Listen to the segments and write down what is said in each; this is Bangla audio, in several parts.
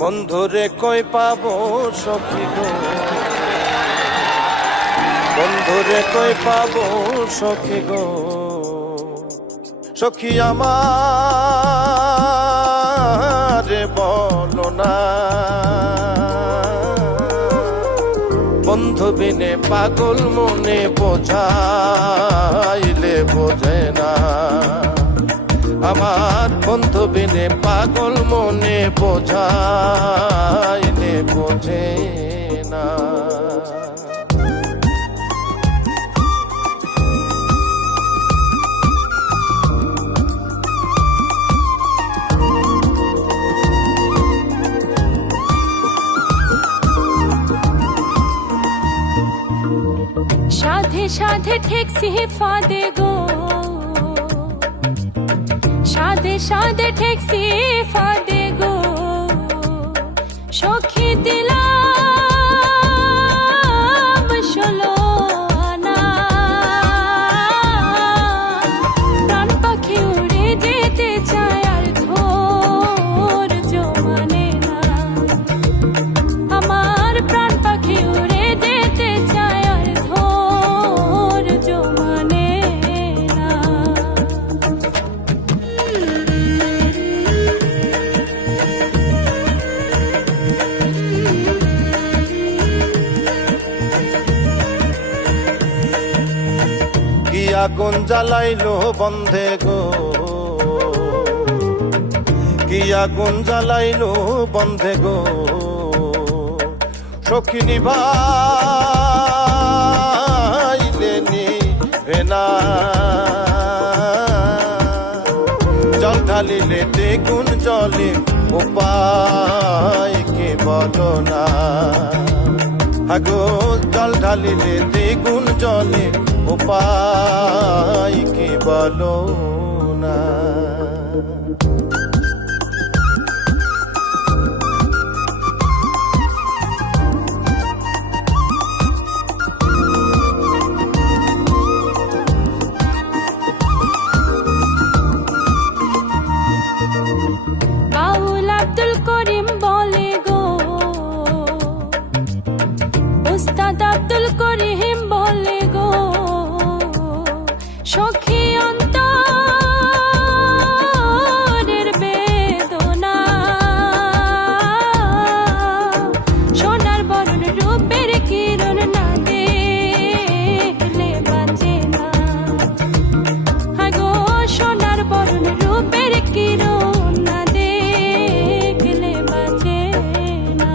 বন্ধুরে কই পাবো সখী গো, বন্ধুরে কই পাবো সখী গো, সখী আমার বলো না। বন্ধু বিনে পাগল মনে বোঝাইলে বোঝে না, আমার বন্ধু বিনে পাগল মনে বোঝাইলে বোঝে না। সাধে সাধে ঠেকছি ফাঁদে গো, সাধে সাধে ঠেকছি ফাঁদে গো, সখী দিলাম ষোলো আনা, প্রাণ পাখি উড়ে যেতে চায় আর ধৈর্য মানে না, আমার প্রাণ পাখি উড়ে যেতে চায় আর ধৈর্য মানে না। কি আগুন জ্বালাইলো বন্ধে গো, কি আগুন জ্বালাইলো বন্ধে গো, সখী নিভাইলে নিভে না, জল ঢালিলে দ্বিগুণ জলে উপায় কি বলো না, আগো জল ঢালিলে দ্বিগুণ জলে উপায় কি বলো না। বাউল আব্দুল করিম বলে গো, উস্তাদ আব্দুল করিম বলে গো, সখী অন্তরের বেদনা, সোনার বরণ রূপের কিরণ না দেখলে বাঁচে না, আগো সোনার বরণ রূপের কিরণ না দেখলে বাঁচে না।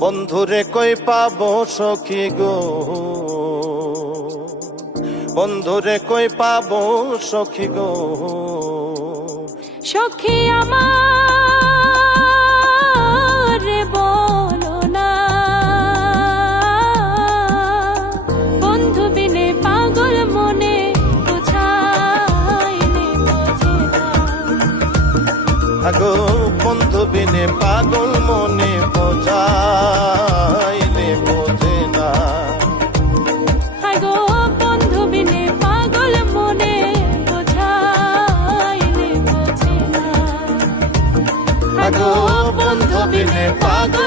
বন্ধুরে কই পাবো সখী গো, বন্ধুরে কই পাবো সখী গো, সখী আমার বলো না, বন্ধু বিনে পাগল মনে বোঝাইলে বোঝে না, আগো বন্ধু বিনে পাগল মনে বোঝাইলে বোঝে না, আগো বন্ধু বিনে পাগল মনে বোঝাইলে বোঝে না, আগো বন্ধু বিনে পাগল